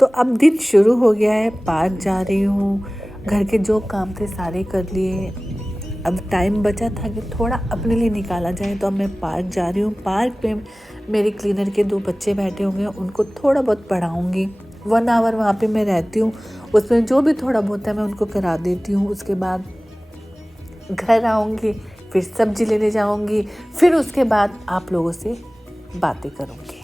तो अब दिन शुरू हो गया है, पार्क जा रही हूँ। घर के जो काम थे सारे कर लिए। अब टाइम बचा था कि थोड़ा अपने लिए निकाला जाए, तो अब मैं पार्क जा रही हूँ। पार्क पे मेरे क्लीनर के 2 बच्चे बैठे होंगे, उनको थोड़ा बहुत पढ़ाऊँगी। 1 आवर वहाँ पे मैं रहती हूँ, उसमें जो भी थोड़ा बहुत है मैं उनको करा देती हूँ। उसके बाद घर आऊँगी, फिर सब्जी लेने जाऊँगी, फिर उसके बाद आप लोगों से बातें करूँगी।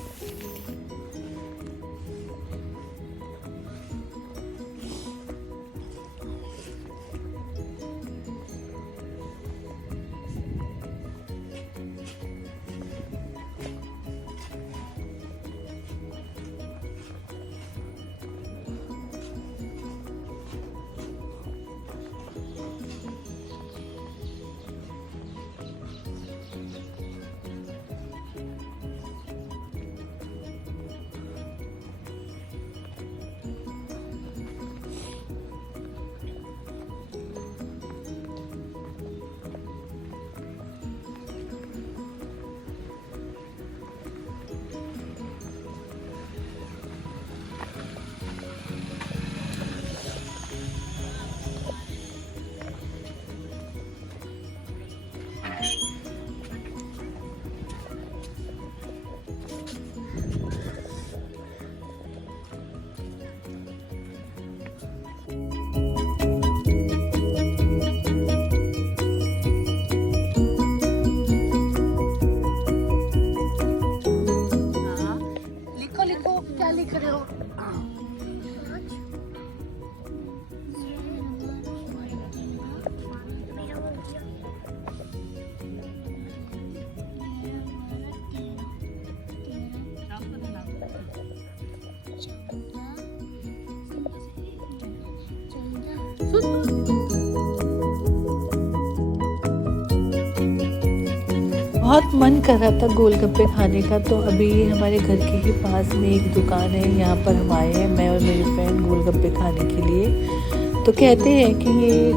बहुत मन कर रहा था गोलगप्पे खाने का, तो अभी हमारे घर के ही पास में एक दुकान है, यहाँ पर हम आए हैं, मैं और मेरी फ्रेंड, गोलगप्पे खाने के लिए। तो कहते हैं कि ये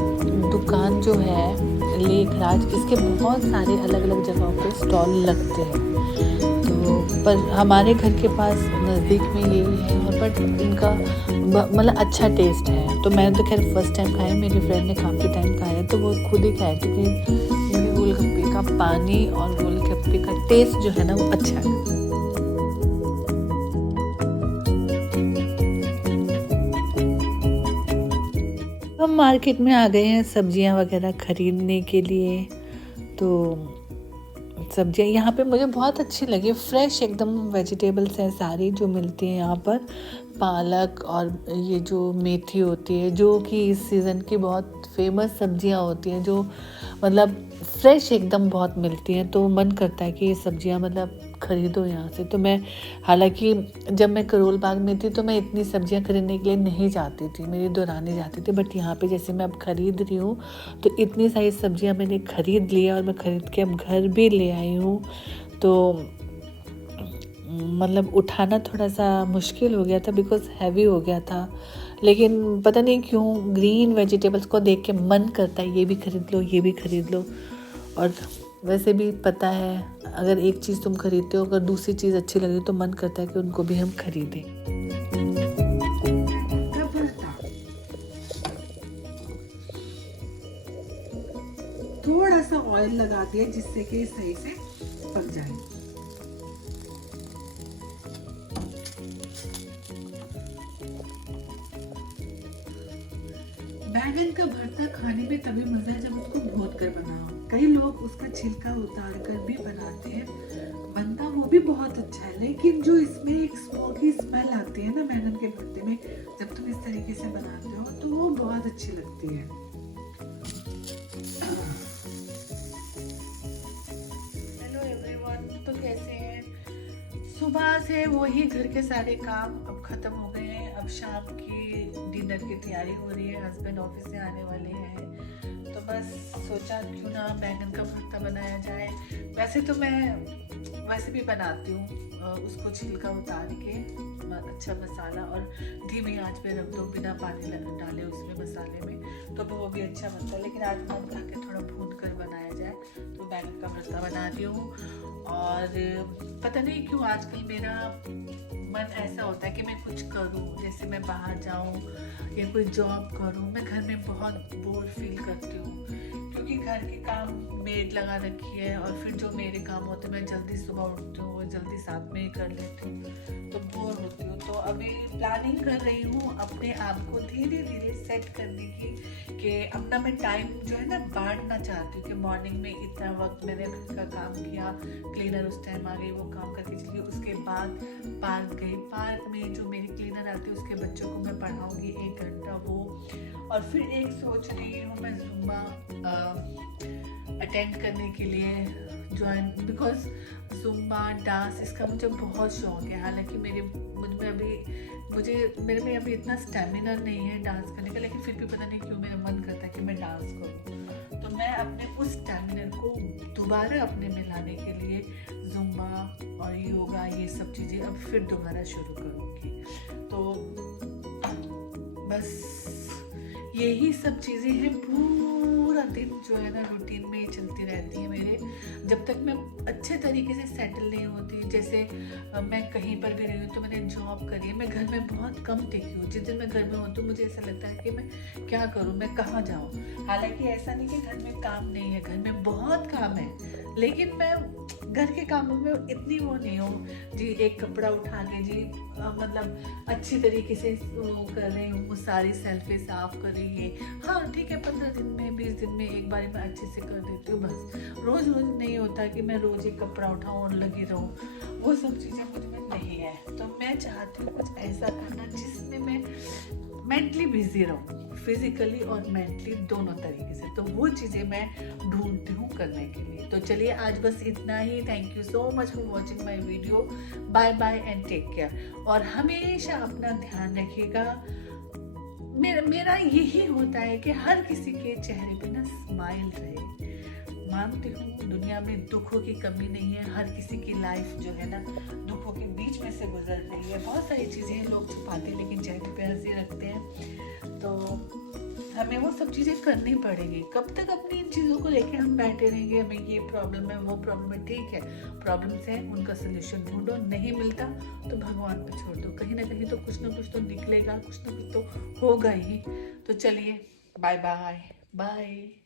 दुकान जो है लेखराज, इसके बहुत सारे अलग अलग जगहों पे स्टॉल लगते हैं। तो पर हमारे घर के पास नज़दीक में ये है, और बट इनका मतलब अच्छा टेस्ट है। तो मैंने तो खैर फर्स्ट टाइम खाया, मेरी फ्रेंड ने काफ़ी टाइम खाया, तो वो खुद ही कहा थी कि इनके गोलगप्पे का पानी और गोलगप्पे का टेस्ट जो है ना वो अच्छा है। हम मार्केट में आ गए हैं सब्जियां वगैरह खरीदने के लिए। तो सब्जियां यहाँ पे मुझे बहुत अच्छी लगी, फ्रेश एकदम वेजिटेबल्स हैं सारी जो मिलती हैं यहाँ पर। पालक और ये जो मेथी होती है, जो कि इस सीज़न की बहुत फेमस सब्जियां होती हैं, जो मतलब फ्रेश एकदम बहुत मिलती हैं। तो मन करता है कि ये सब्जियां मतलब ख़रीदो यहाँ से। तो मैं, हालांकि जब मैं करोल बाग में थी तो मैं इतनी सब्जियां खरीदने के लिए नहीं जाती थी, मेरी दौरानी जाती थी। बट यहाँ पे जैसे मैं अब ख़रीद रही हूँ, तो इतनी सारी सब्जियां मैंने ख़रीद लिया, और मैं ख़रीद के अब घर भी ले आई हूँ। तो मतलब उठाना थोड़ा सा मुश्किल हो गया था, बिकॉज़ हैवी हो गया था। लेकिन पता नहीं क्यों ग्रीन वेजिटेबल्स को देख के मन करता है ये भी खरीद लो, ये भी खरीद लो। और वैसे भी पता है, अगर एक चीज़ तुम खरीदते हो, अगर दूसरी चीज़ अच्छी लगे तो मन करता है कि उनको भी हम खरीदें। थोड़ा सा ऑयल लगा दिया जिससे कि सही से पक जाए। बैगन का भरता खाने में तभी मजा है जब उसको भून कर बनाओ। कई लोग उसका छिलका उतार कर भी बनाते हैं, बनता वो भी बहुत अच्छा है। लेकिन जो इसमें एक स्मोकी स्मेल आती है ना बैगन के भरते में, जब तुम इस तरीके से बनाते हो तो वो बहुत अच्छी लगती है। हेलो एवरीवन, तो कैसे हैं? सुबह से वही घर के सारे काम अब ख़त्म हो गए हैं। अब शाम की डिनर की तैयारी हो रही है, हस्बैंड ऑफिस से आने वाले हैं, तो बस सोचा क्यों ना बैंगन का भरता बनाया जाए। वैसे तो मैं वैसे भी बनाती हूँ, उसको छिलका उतार के अच्छा मसाला और धीमी आंच पे रख दो बिना पानी डाले उसमें मसाले में, तो वो भी अच्छा बनता है। लेकिन आज मन था कि थोड़ा भून कर बनाया जाए, तो बैंगन का भरता बना रही हूँ। और पता नहीं क्यों आजकल मेरा मन ऐसा होता है कि मैं कुछ करूँ, जैसे मैं बाहर जाऊँ या कोई जॉब करूँ। मैं घर में बहुत बोर फील करती हूँ, क्योंकि घर के काम मेड लगा रखी है, और फिर जो मेरे काम होते हैं मैं जल्दी सुबह उठती हूँ, जल्दी साथ में ही कर लेती हूँ, तो बोर होती हूँ। तो अभी प्लानिंग कर रही हूँ अपने आप को धीरे धीरे सेट करने की, कि अपना मैं टाइम जो है ना बांटना चाहती हूँ, कि मॉर्निंग में इतना वक्त मैंने घर का काम किया, क्लीनर उस टाइम आ गई, वो काम करके चली, उसके बाद पार्क गई, पार्क में जो मेरी क्लीनर आती है उसके बच्चों को मैं पढ़ाऊँगी 1 घंटा वो, और फिर एक सोच रही हूँ मैं जुम्बा अटेंड करने के लिए ज्वाइन, बिकॉज जुम्बा डांस इसका मुझे बहुत शौक है। हालांकि मेरे में अभी इतना स्टेमिना नहीं है डांस करने का, लेकिन फिर भी पता नहीं क्यों मेरा मन करता है कि मैं डांस करूँ। तो मैं अपने उस स्टेमिना को दोबारा अपने में लाने के लिए जुम्बा और योगा ये सब चीज़ें अब फिर दोबारा शुरू करूँगी। तो बस यही सब चीज़ें हैं, पूरा दिन जो है ना रूटीन में ही चलती रहती है मेरे, जब तक मैं अच्छे तरीके से सेटल नहीं होती। जैसे मैं कहीं पर भी रही हूँ, तो मैंने जॉब करी है, मैं घर में बहुत कम टिकी हूँ। जिस दिन मैं घर में होती हूँ मुझे ऐसा लगता है कि मैं क्या करूँ, मैं कहाँ जाऊँ। हालांकि ऐसा नहीं कि घर में काम नहीं है, घर में बहुत काम है, लेकिन मैं घर के कामों में इतनी वो नहीं हूँ जी, एक कपड़ा उठा के जी मतलब अच्छी तरीके से वो कर रही हूँ, वो सारी सेल्फी साफ कर रही है। हाँ ठीक है, 15 दिन में 20 दिन में एक बार मैं अच्छे से कर देती हूँ, बस रोज़ रोज़ नहीं होता कि मैं रोज़ एक कपड़ा उठाऊँ और लगी रहूँ, वो सब चीज़ें मुझ में नहीं है। तो मैं चाहती हूँ कुछ ऐसा करना जिसमें मैं मेंटली बिजी रहूँ, फिजिकली और मेंटली दोनों तरीके से। तो वो चीज़ें मैं ढूंढती हूँ करने के लिए। तो चलिए आज बस इतना ही। Thank you so much for watching my video. Bye bye and take care. और हमेशा अपना ध्यान रखिएगा। मेरा यही होता है कि हर किसी के चेहरे पे ना स्माइल रहे। मानती हूँ दुनिया में दुखों की कमी नहीं है, हर किसी की लाइफ जो है ना दुखों के बीच में से गुजर रही है। बहुत सारी चीज़ें लोग छुपाते हैं लेकिन चेहरे पे हंसी रखते हैं, तो हमें वो सब चीज़ें करनी पड़ेगी। कब तक अपनी इन चीज़ों को लेके हम बैठे रहेंगे, हमें ये प्रॉब्लम है वो प्रॉब्लम है, ठीक है प्रॉब्लम्स हैं उनका सोल्यूशन ढूंढो, नहीं मिलता तो भगवान पे छोड़ दो, कहीं ना कहीं तो कुछ ना कुछ तो निकलेगा, कुछ ना कुछ तो होगा ही। तो चलिए बाय बाय बाय।